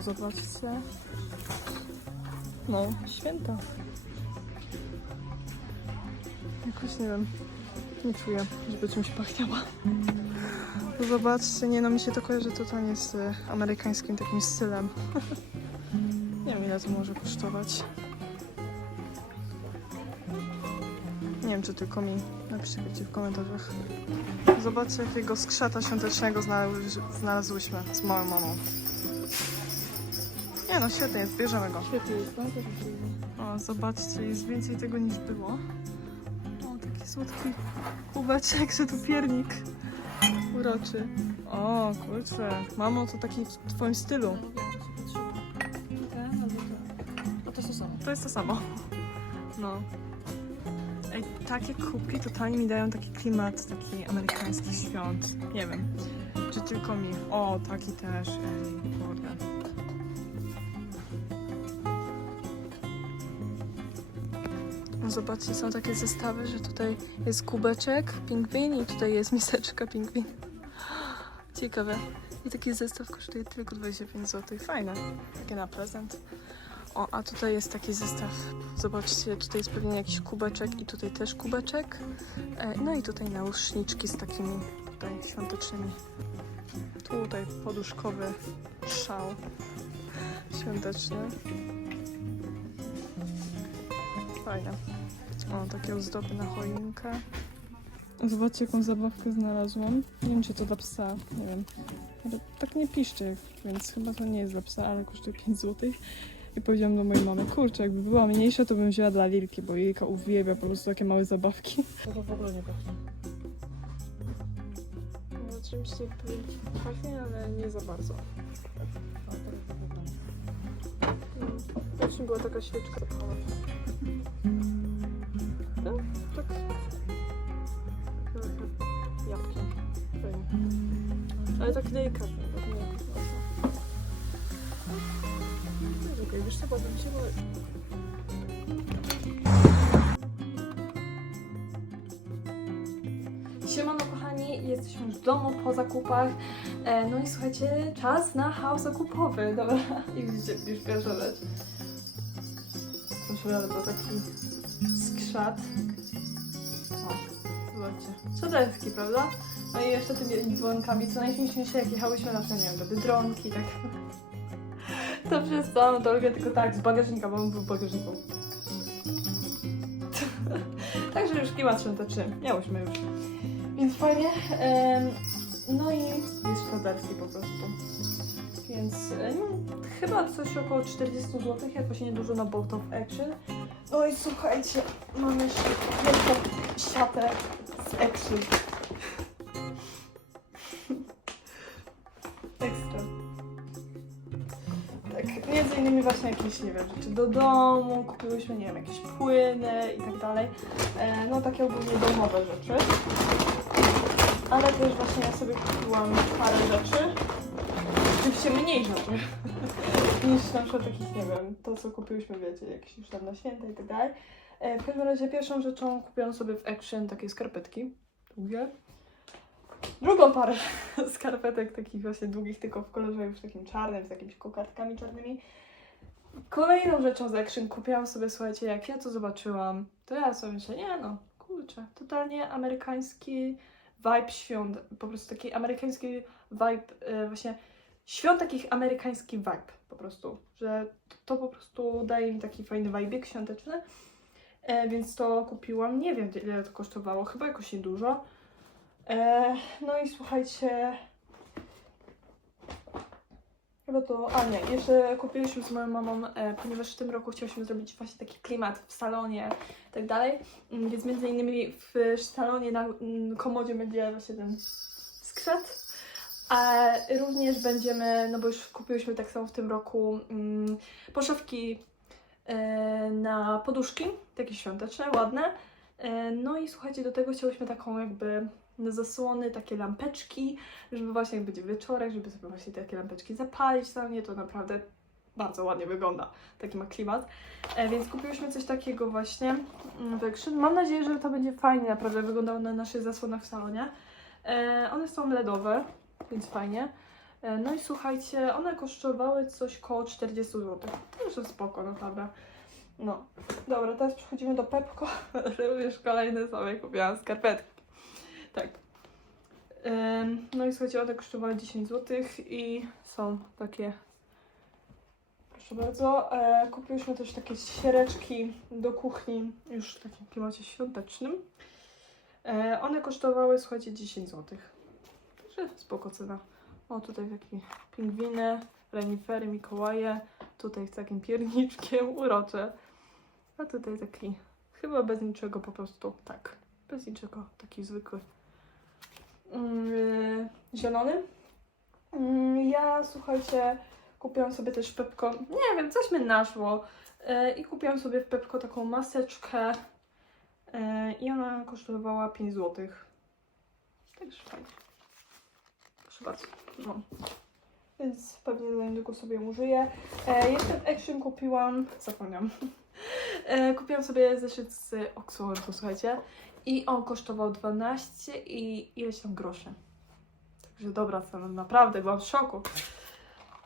Zobaczcie. No, święta. Jakoś nie wiem. Nie czuję, żeby czymś pachniała. Zobaczcie, nie no, mi się to kojarzy totalnie z e, amerykańskim takim stylem. nie wiem, ile to może kosztować. Nie wiem, czy tylko mi. Napiszcie w komentarzach. Zobaczcie, jakiego skrzata świątecznego znalazły- znalazłyśmy z moją mamą. Nie no, świetnie jest, bierzemy go. Świetnie jest, bardzo O, zobaczcie, jest więcej tego niż było. O, taki słodki kubeczek, że tu piernik uroczy. O, kurczę, mamo, to taki w twoim stylu. To są samo. To jest to samo. No. Ej, takie kubki totalnie mi dają taki klimat, taki amerykańskich świąt. Nie wiem, czy tylko mi. O, taki też, ej, kurde. No zobaczcie, są takie zestawy, że tutaj jest kubeczek pingwin i tutaj jest miseczka pingwin. Ciekawe. I taki zestaw kosztuje tylko 25 zł. Fajne. Takie na prezent. O, a tutaj jest taki zestaw. Zobaczcie, tutaj jest pewnie jakiś kubeczek i tutaj też kubeczek. E, No i tutaj nauszniczki z takimi tutaj świątecznymi. Tutaj poduszkowy szał świąteczny. Fajne. O, takie ozdoby na choinkę. Zobaczcie, jaką zabawkę znalazłam. Nie wiem, czy to dla psa, nie wiem. Ale tak nie piszcie, więc chyba to nie jest dla psa, ale kosztuje 5 zł. I powiedziałam do mojej mamy, kurczę, jakby była mniejsza, to bym wzięła dla Lilki, bo Lilka uwielbia po prostu takie małe zabawki. To to w ogóle nie pachnie. No, czymś się pachnie, ale nie za bardzo. A teraz to wygląda. Właśnie była taka świeczka zapalona. Delikatnie, tak nie jakoś mocno. No, jest okej, wiesz co, bawię się, bo... Siemano kochani, jesteśmy już w domu po zakupach. E, no i słuchajcie, czas na chaos zakupowy. Dobra, i widzicie, już pierwsza rzecz. Proszę bardzo, taki skrzat. O, zobaczcie. Szadecki, prawda? No i jeszcze tymi dzwonkami, co najśmieszniejsze, jak jechałyśmy na przykład, nie wiem, do Biedronki, tak. To przez całą drogę, tylko tak, z bagażnika, bo on był w bagażniku. Także już klimat świąteczny, miałyśmy już. Więc fajnie. no i jest szpaderski po prostu. Więc e, no, chyba coś około 40 zł, jakoś niedużo na Bolt of Action. No i słuchajcie, mamy jeszcze wielką siatę z Action. Właśnie jakieś, nie wiem, rzeczy do domu, kupiłyśmy, nie wiem, jakieś płyny i tak dalej. E, no takie ogólnie domowe rzeczy. Ale też właśnie ja sobie kupiłam parę rzeczy. Oczywiście mniej rzeczy niż na przykład takich, nie wiem, to co kupiłyśmy, wiecie, jakieś już tam na święta i tak dalej. E, W każdym razie pierwszą rzeczą kupiłam sobie w Action takie skarpetki. Długie. Drugą parę skarpetek takich właśnie długich, tylko w kolorze już takim czarnym, z jakimiś kokardkami czarnymi. Kolejną rzeczą z Action kupiłam sobie, słuchajcie, jak ja to zobaczyłam, to ja sobie myślę, nie no, kurczę, totalnie amerykański vibe świąt, po prostu taki amerykański vibe, e, właśnie świąt takich amerykański vibe po prostu, że to, po prostu daje mi taki fajny vibe świąteczny, e, więc to kupiłam, nie wiem ile to kosztowało, chyba jakoś niedużo. E, no i słuchajcie, Chyba to, a nie, jeszcze kupiliśmy z moją mamą, e, ponieważ w tym roku chcieliśmy zrobić właśnie taki klimat w salonie i tak dalej, Mm, więc między innymi w salonie na mm, komodzie będzie właśnie ten skrzat, a również będziemy, no bo już kupiłyśmy tak samo w tym roku mm, poszewki e, na poduszki, takie świąteczne, ładne, e, no i słuchajcie, do tego chciałyśmy taką jakby zasłony, takie lampeczki, żeby właśnie jak będzie wieczorek, żeby sobie właśnie takie lampeczki zapalić na mnie, to naprawdę bardzo ładnie wygląda, taki ma klimat. E, więc kupiłyśmy coś takiego właśnie w Action. Mam nadzieję, że to będzie fajnie naprawdę wyglądało na naszych zasłonach w salonie. E, one są LEDowe, więc fajnie. E, No i słuchajcie, one kosztowały coś koło 40 zł. Także spoko, naprawdę. No, dobra, teraz przechodzimy do Pepko. Również kolejne sobie kupiłam skarpetki. Tak. No i słuchajcie, one kosztowały 10 zł i są takie. Proszę bardzo. E, kupiłyśmy też takie siereczki do kuchni, już w takim klimacie świątecznym. E, one kosztowały, słuchajcie, 10 zł. Także spoko cena. O, tutaj takie pingwiny, renifery, Mikołaje. Tutaj z takim pierniczkiem, urocze. A tutaj taki, chyba bez niczego po prostu, tak. Bez niczego, taki zwykły. Mm, zielony. Mm, ja, słuchajcie, kupiłam sobie też w Pepko, nie wiem, coś mi naszło. E, I kupiłam sobie w Pepko taką maseczkę. E, I ona kosztowała 5 zł. Także fajnie. Proszę bardzo. No. Więc pewnie za niedługo sobie użyję. E, w Action kupiłam, zapomniałam. E, kupiłam sobie zeszyt z Oxfordu, słuchajcie. I on kosztował 12 i ileś tam groszy. Także dobra cena, naprawdę, byłam w szoku.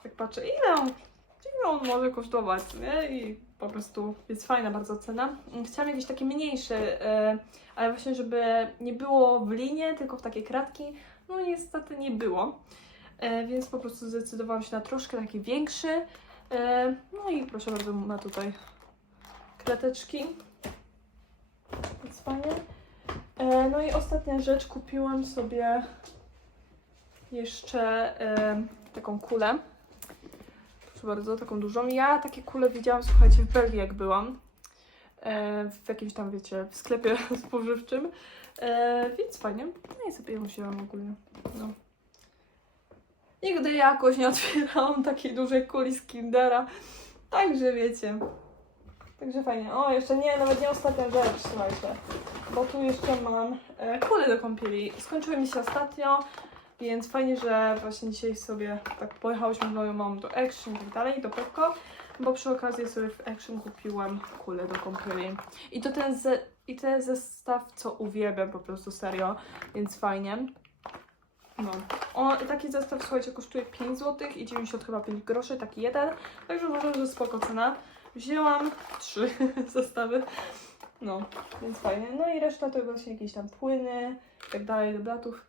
Tak patrzę, ile on, ile on może kosztować, nie? I po prostu jest fajna bardzo cena. Chciałam jakieś takie mniejsze, e, ale właśnie, żeby nie było w linie, tylko w takie kratki. No niestety nie było. E, więc po prostu zdecydowałam się na troszkę taki większy. E, no i proszę bardzo, ma tutaj krateczki. Jest fajnie. E, no i ostatnia rzecz, kupiłam sobie jeszcze taką kulę. Proszę bardzo, taką dużą. Ja takie kule widziałam, słuchajcie, w Belgii jak byłam. W jakimś tam, wiecie, w sklepie spożywczym. Więc fajnie. No i sobie ją wzięłam ogólnie. No. Nigdy jakoś nie otwierałam takiej dużej kuli z Kindera. Także wiecie. Także fajnie. O, jeszcze nie, nawet nie ostatnia rzecz, słuchajcie. Bo tu jeszcze mam e, kulę do kąpieli. Skończyły mi się ostatnio, więc fajnie, że właśnie dzisiaj sobie tak pojechałyśmy z moją mamą do Action i tak dalej, do Pepko. Bo przy okazji sobie w Action kupiłam kulę do kąpieli. I to ten, ze, i ten zestaw, co uwielbiam po prostu serio, więc fajnie. No. O, taki zestaw, słuchajcie, kosztuje 5 zł i 90 chyba 5 groszy, taki jeden. Także uważam, że spoko cena. Wzięłam trzy zestawy. No, więc fajnie. No i reszta to właśnie jakieś tam płyny tak dalej do blatów.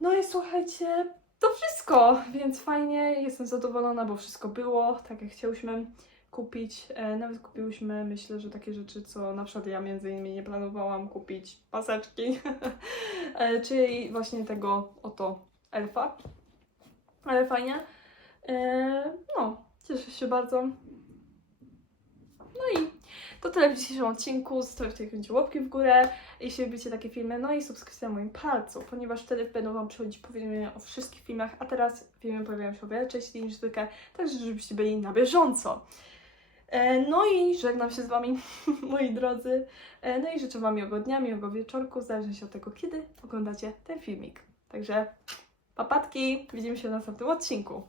No i słuchajcie, to wszystko, więc fajnie, jestem zadowolona, bo wszystko było tak jak chciałyśmy kupić. E, nawet kupiłyśmy, myślę, że takie rzeczy, co na przykład ja między innymi nie planowałam kupić, paseczki, e, czyli właśnie tego oto elfa. Ale fajnie. E, no, cieszę się bardzo. No i to tyle w dzisiejszym odcinku. Zostawcie kliknijcie łapki w górę, jeśli lubicie takie filmy. No i subskrypcja na moim palcu, ponieważ wtedy będą Wam przychodzić powiadomienia o wszystkich filmach, a teraz filmy pojawiają się o wiele częściej niż zwykle, także żebyście byli na bieżąco. E, No i żegnam się z Wami, moi drodzy. E, No i życzę Wam miłego dnia, miłego wieczorku, w zależności od tego, kiedy oglądacie ten filmik. Także papatki, widzimy się w następnym odcinku.